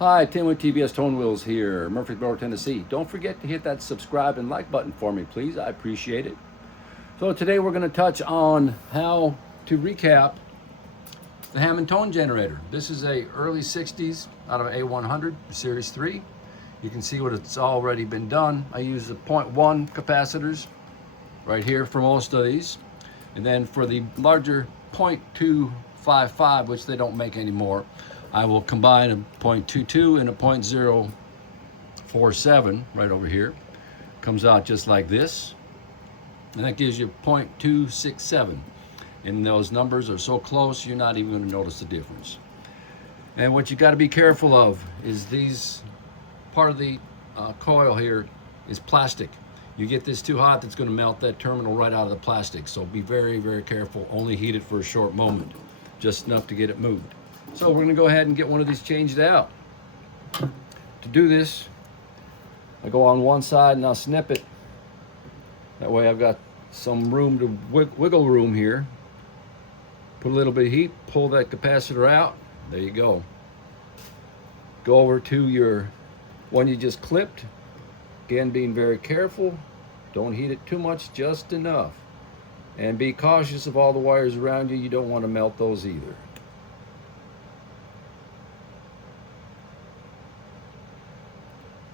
Hi, Tim with TBS Tonewheels here, Murfreesboro, Tennessee. Don't forget to hit that subscribe and like button for me, please. I appreciate it. So today we're going to touch on how to recap the Hammond tone generator. This is a early 60s out of A100 Series 3. You can see what it's already been done. I use the 0.1 capacitors right here for most of these. And then for the larger 0.255, which they don't make anymore, I will combine a 0.22 and a 0.047 right over here. Comes out just like this. And that gives you 0.267. And those numbers are so close, you're not even going to notice the difference. And what you got to be careful of is these, part of the coil here is plastic. You get this too hot, that's going to melt that terminal right out of the plastic. So be very, very careful. Only heat it for a short moment, just enough to get it moved. So we're going to go ahead and get one of these changed out. To do this, I go on one side and I'll snip it. That way I've got some room to wiggle room here. Put a little bit of heat, pull that capacitor out. There you go. Go over to your one you just clipped. Again, being very careful. Don't heat it too much, just enough. And be cautious of all the wires around you. You don't want to melt those either.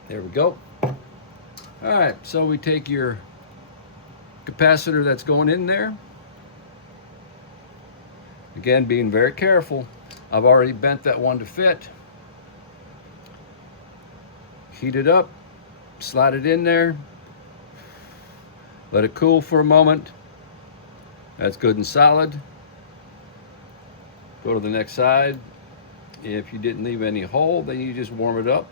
There we go. All right, so we take your capacitor that's going in there. Again, being very careful. I've already bent that one to fit. Heat it up, slide it in there. Let it cool for a moment. That's good and solid. Go to the next side. If you didn't leave any hole, then you just warm it up.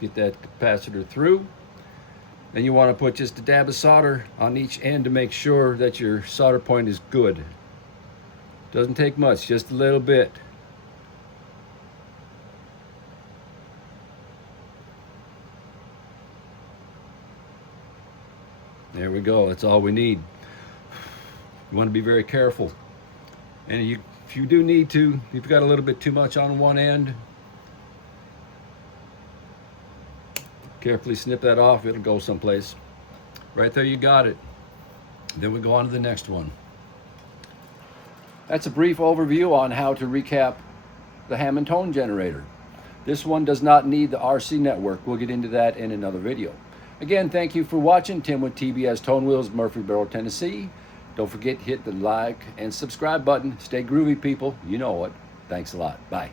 Get that capacitor through. Then you want to put just a dab of solder on each end to make sure that your solder point is good. Doesn't take much, just a little bit. There we go, that's all we need. You want to be very careful. And if you do need to, if you've got a little bit too much on one end, carefully snip that off, it'll go someplace. Right there, you got it. Then we go on to the next one. That's a brief overview on how to recap the Hammond tone generator. This one does not need the RC network. We'll get into that in another video. Again, thank you for watching. Tim with TBS Tonewheels, Murfreesboro, Tennessee. Don't forget to hit the like and subscribe button. Stay groovy, people. You know it. Thanks a lot. Bye.